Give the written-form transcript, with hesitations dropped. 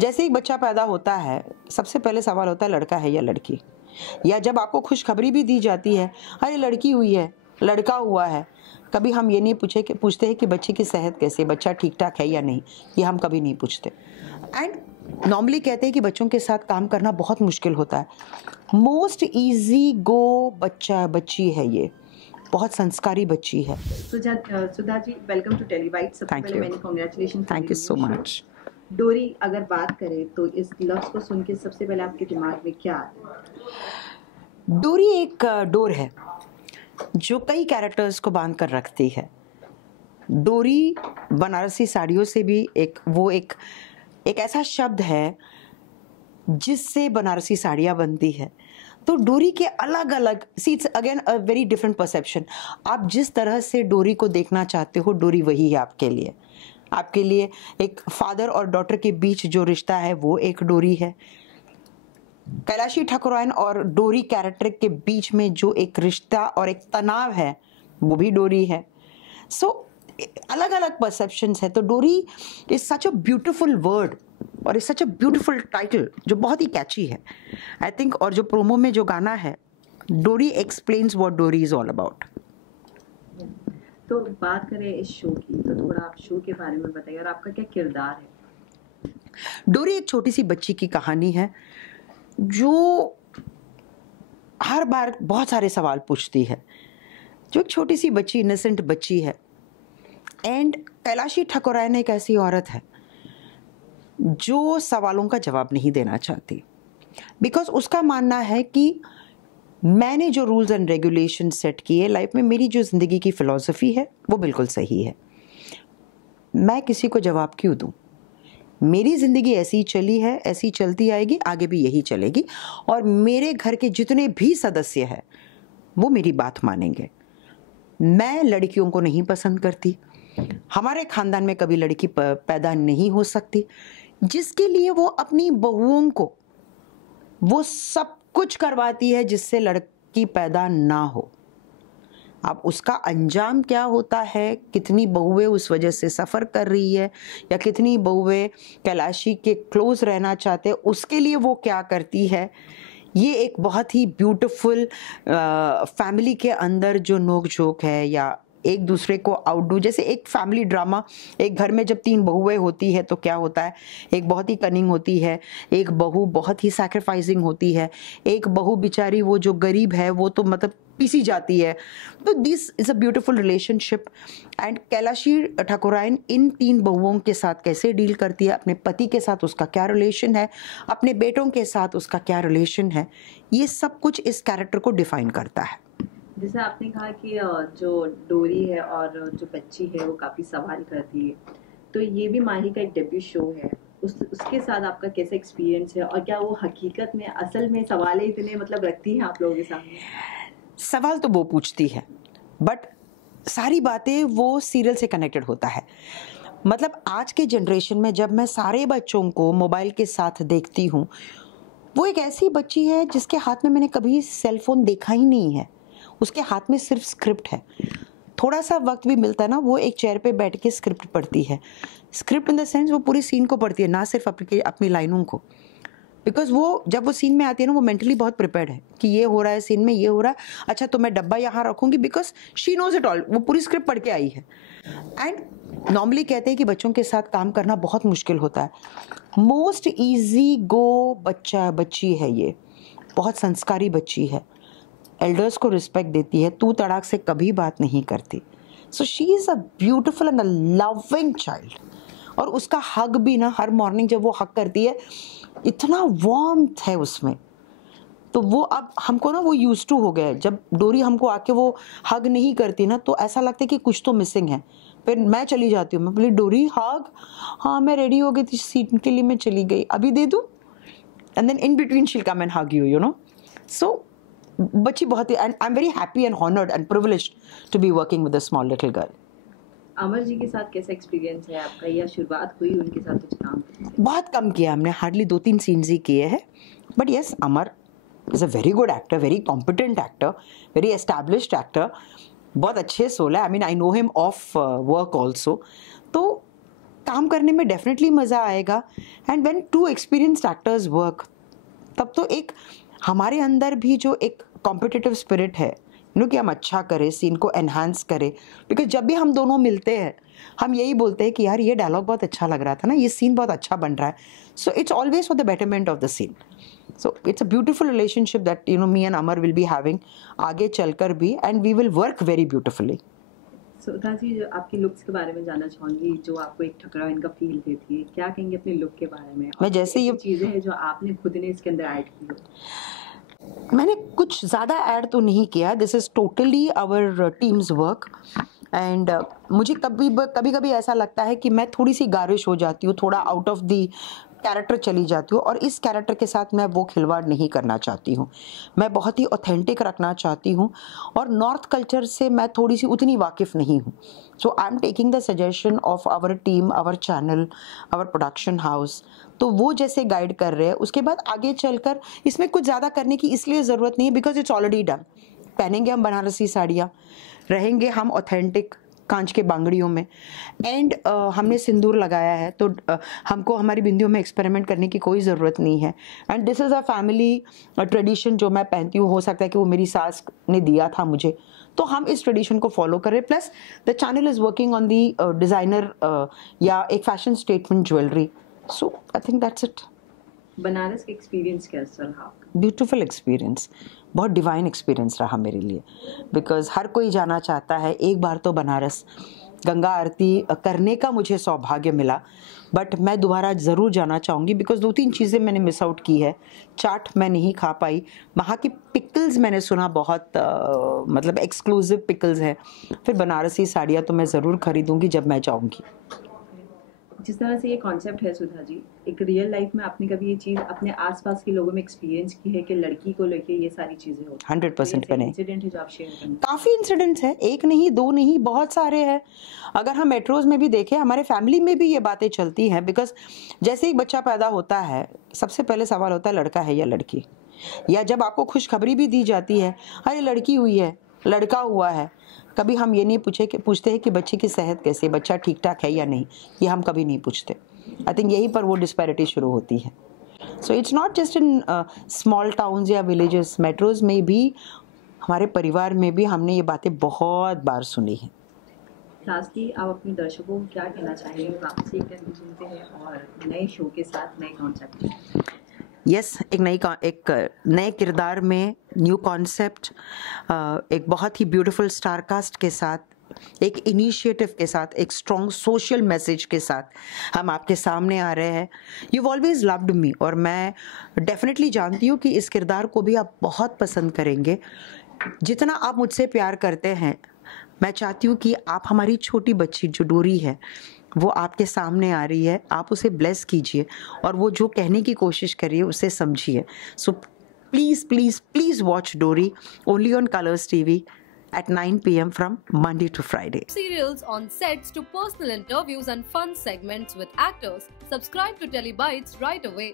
जैसे ही बच्चा पैदा होता है, सबसे पहले सवाल होता है लड़का है या लड़की। या जब आपको खुशखबरी भी दी जाती है, अरे लड़की हुई है, लड़का हुआ है, कभी हम ये नहीं पूछते हैं कि बच्चे की सेहत कैसी है, बच्चा ठीक ठाक है या नहीं, ये हम कभी नहीं पूछते। एंड नॉर्मली कहते हैं कि बच्चों के साथ काम करना बहुत मुश्किल होता है। मोस्ट ईजी गो बच्चा बच्ची है ये, बहुत संस्कारी बच्ची है। Sudha ji, welcome to टेलीबाइट। सबसे पहले मैंने congratulation. Thank you so much. डोरी अगर बात करें तो इस लफ्ज को सुन के सबसे पहले आपके दिमाग में क्या आता है? डोरी एक डोर है जो कई कैरेक्टर्स को बांध कर रखती है। डोरी बनारसी साड़ियों से भी एक ऐसा शब्द है जिससे बनारसी साड़ियाँ बनती है। तो डोरी के अलग अलग it's again a very different perception. आप जिस तरह से डोरी को देखना चाहते हो, डोरी वही है आपके लिए। आपके लिए एक फादर और डॉटर के बीच जो रिश्ता है वो एक डोरी है। कैलाशी ठाकुरायन और डोरी कैरेक्टर के बीच में जो एक रिश्ता और एक तनाव है वो भी डोरी है। सो अलग अलग परसेप्शंस है। तो Dori is such a beautiful word और is such a beautiful title जो बहुत ही कैची है, आई थिंक। और जो प्रोमो में जो गाना है, डोरी एक्सप्लेन्स व्हाट डोरी इज ऑल अबाउट। तो बात करें इस शो की, तो थोड़ा आप शो के बारे में बताइए और आपका क्या किरदार है? डोरी एक छोटी सी बच्ची की कहानी है जो हर बार बहुत सारे सवाल पूछती है। जो एक छोटी सी बच्ची, इनोसेंट बच्ची है। एंड कैलाशी ठाकुरायन एक ऐसी औरत है जो सवालों का जवाब नहीं देना चाहती, बिकॉज उसका मानना है कि मैंने जो रूल्स एंड रेगुलेशन सेट किए लाइफ में, मेरी जो ज़िंदगी की फ़िलॉसफी है वो बिल्कुल सही है। मैं किसी को जवाब क्यों दूँ? मेरी ज़िंदगी ऐसी ही चली है, ऐसी ही चलती आएगी, आगे भी यही चलेगी। और मेरे घर के जितने भी सदस्य हैं वो मेरी बात मानेंगे। मैं लड़कियों को नहीं पसंद करती। हमारे ख़ानदान में कभी लड़की पैदा नहीं हो सकती, जिसके लिए वो अपनी बहुओं को वो सब कुछ करवाती है जिससे लड़की पैदा ना हो। अब उसका अंजाम क्या होता है, कितनी बहुएं उस वजह से सफ़र कर रही है या कितनी बहुएं कैलाशी के क्लोज रहना चाहते हैं, उसके लिए वो क्या करती है, ये एक बहुत ही ब्यूटीफुल फैमिली के अंदर जो नोक झोंक है या एक दूसरे को आउटडू। जैसे एक फैमिली ड्रामा, एक घर में जब 3 बहुएं होती है तो क्या होता है, एक बहुत ही कनिंग होती है, एक बहू बहुत ही सैक्रिफाइसिंग होती है, एक बहू बेचारी वो जो गरीब है वो तो मतलब पीसी जाती है। तो this is a beautiful relationship. And Kailashi Thakurayan in 3 बहुओं के साथ कैसे डील करती है, अपने पति के साथ उसका क्या रिलेशन है, अपने बेटों के साथ उसका क्या रिलेशन है, ये सब कुछ इस कैरेक्टर को डिफाइन करता है। जैसे आपने कहा कि जो डोरी है और जो बच्ची है वो काफ़ी सवाल करती है, तो ये भी माही का एक डेब्यू शो है, उसके साथ आपका कैसा एक्सपीरियंस है और क्या वो हकीकत में असल में सवाल इतने मतलब रखती हैं आप लोगों के सामने? सवाल तो वो पूछती है, बट सारी बातें वो सीरियल से कनेक्टेड होता है। मतलब आज के जनरेशन में जब मैं सारे बच्चों को मोबाइल के साथ देखती हूँ, वो एक ऐसी बच्ची है जिसके हाथ में मैंने कभी सेल फोन देखा ही नहीं है। उसके हाथ में सिर्फ स्क्रिप्ट है। थोड़ा सा वक्त भी मिलता है ना, वो एक चेयर पे बैठ के स्क्रिप्ट पढ़ती है। स्क्रिप्ट इन द सेंस वो पूरी सीन को पढ़ती है, ना सिर्फ अपनी लाइनों को। बिकॉज वो जब वो सीन में आती है ना, वो मेंटली बहुत प्रिपेयर्ड है कि ये हो रहा है सीन में, ये हो रहा है, अच्छा तो मैं डब्बा यहाँ रखूंगी, because she knows it all. वो पूरी स्क्रिप्ट पढ़ के आई है। एंड नॉर्मली कहते हैं कि बच्चों के साथ काम करना बहुत मुश्किल होता है। मोस्ट ईजी गो बच्चा बच्ची है ये, बहुत संस्कारी बच्ची है, एल्डर्स को रिस्पेक्ट देती है, तू तड़ाक से कभी बात नहीं करती। So she is a beautiful and a loving child. और उसका हग भी ना, हर मॉर्निंग जब वो हग करती है, इतना वार्मथ है उसमें। तो वो अब हमको ना वो यूज टू हो गया है। जब डोरी हमको आके वो हग नहीं करती ना, तो ऐसा लगता है कि कुछ तो मिसिंग है। फिर मैं चली जाती हूँ, मैं बोली डोरी हग, हाँ मैं रेडी हो गई थी सीट के लिए, मैं चली गई, अभी दे दूँ। And then in between she'll come and hug you know. So बच्ची बहुत ही, and I am very happy and honoured and privileged to be working with a small little girl. Amar ji के साथ कैसा एक्सपीरियंस है आपका, या शुरुआत हुई उनके साथ कुछ काम करने से? बहुत कम किया हमने, हार्डली 2-3 सीन्स ही किए हैं। But yes, Amar is a very good actor, very competent actor, very established actor, बहुत अच्छे सोल है। I mean I know him of work also. तो काम करने में डेफिनेटली मज़ा आएगा। And when two experienced actors work, तब तो एक हमारे अंदर भी जो एक कॉम्पिटिटिव स्पिरिट है कि हम अच्छा करें, सीन को एनहांस करें। बिकॉज जब भी हम दोनों मिलते हैं हम यही बोलते हैं कि यार ये डायलॉग बहुत अच्छा लग रहा था ना, ये सीन बहुत अच्छा बन रहा है। So it's always for the betterment of the scene. So it's a beautiful relationship that me and Amar will be having आगे चलकर भी, and we will work very beautifully. Sudha ji, जो आपकी लुक्स के बारे में जानना चाहूंगी, जो आपको एक ठकराव इनका फील देती है, क्या कहेंगे अपने लुक के बारे में? मैं जैसे ये चीजें हैं जो आपने खुद ने इसके अंदर ऐड की हो। मैंने कुछ ज़्यादा ऐड तो नहीं किया, this is totally our team's work. And मुझे कभी कभी ऐसा लगता है कि मैं थोड़ी सी गारिश हो जाती हूँ, थोड़ा आउट ऑफ द कैरेक्टर चली जाती हूँ, और इस कैरेक्टर के साथ मैं वो खिलवाड़ नहीं करना चाहती हूँ। मैं बहुत ही ऑथेंटिक रखना चाहती हूँ, और नॉर्थ कल्चर से मैं थोड़ी सी उतनी वाकिफ़ नहीं हूँ। So I am taking the suggestion of our team, our channel, our production house. तो वो जैसे गाइड कर रहे हैं, उसके बाद आगे चलकर इसमें कुछ ज़्यादा करने की इसलिए ज़रूरत नहीं है, बिकॉज इट्स ऑलरेडी डन। पहनेंगे हम बनारसी साड़ियाँ, रहेंगे हम ऑथेंटिक कांच के बांगड़ियों में, एंड हमने सिंदूर लगाया है, तो हमको हमारी बिंदियों में एक्सपेरिमेंट करने की कोई ज़रूरत नहीं है। And this is a family tradition जो मैं पहनती हूँ। हो सकता है कि वो मेरी सास ने दिया था मुझे, तो हम इस ट्रेडिशन को फॉलो करें। Plus the channel is working on the designer या एक fashion statement jewellery. So I think that's it. Banaras का एक्सपीरियंस कैसा रहा? ब्यूटीफुल एक्सपीरियंस, बहुत डिवाइन एक्सपीरियंस रहा मेरे लिए। बिकॉज़ हर कोई जाना चाहता है एक बार तो बनारस। गंगा आरती करने का मुझे सौभाग्य मिला, बट मैं दोबारा ज़रूर जाना चाहूँगी, बिकॉज़ 2-3 चीज़ें मैंने मिस आउट की है। चाट मैं नहीं खा पाई, वहाँ की पिकल्स मैंने सुना बहुत मतलब एक्सक्लूसिव पिकल्स हैं। फिर बनारसी साड़ियाँ तो मैं ज़रूर खरीदूँगी जब मैं जाऊँगी। जिस तरह से ये कॉन्सेप्ट है सुधा जी, एक रियल लाइफ में आपने कभी ये चीज़ अपने आसपास के लोगों में एक्सपीरियंस की है कि लड़की को लेके ये सारी चीज़ें होती हैं? 100% बने। इंसिडेंट है जो आप शेयर करें? काफ़ी इंसिडेंट्स हैं, एक नहीं, दो नहीं, बहुत सारे हैं। अगर हम मेट्रोज़ में भी देखें, हमारे फैमिली में भी ये बातें चलती हैं। बिकॉज़ जैसे एक बच्चा पैदा होता है, सबसे पहले सवाल होता है लड़का है या लड़की। या जब आपको खुशखबरी भी दी जाती है, अरे लड़की हुई है, लड़का हुआ है, कभी हम ये नहीं पूछते हैं कि बच्चे की सेहत कैसी है, बच्चा ठीक ठाक है या नहीं, ये हम कभी नहीं पूछते। आई थिंक यहीं पर वो डिस्पैरिटी शुरू होती है। So it's not just in small towns या विलेजेस, मेट्रोज़ में भी, हमारे परिवार में भी हमने ये बातें बहुत बार सुनी हैं। लास्टली आप अपने दर्शकों को क्या कहना चाहेंगे? वापसी एक सुनते हैं और नए शो के साथ नए कॉन्सेप्ट। यस, एक नए किरदार में न्यू कॉन्सेप्ट, एक बहुत ही ब्यूटीफुल स्टार कास्ट के साथ, एक इनिशिएटिव के साथ, एक स्ट्रॉन्ग सोशल मैसेज के साथ हम आपके सामने आ रहे हैं। यू ऑलवेज लव्ड मी, और मैं डेफिनेटली जानती हूँ कि इस किरदार को भी आप बहुत पसंद करेंगे। जितना आप मुझसे प्यार करते हैं, मैं चाहती हूँ कि आप हमारी छोटी बच्ची जो डोरी है, वो आपके सामने आ रही है, आप उसे ब्लेस कीजिए, और वो जो कहने की कोशिश कर रही है उसे समझिए। So please please please watch Doree only on Colors TV at 9 p.m. from Monday to Friday. Serials on sets to personal interviews and fun segments with actors. Subscribe to Telebytes right away.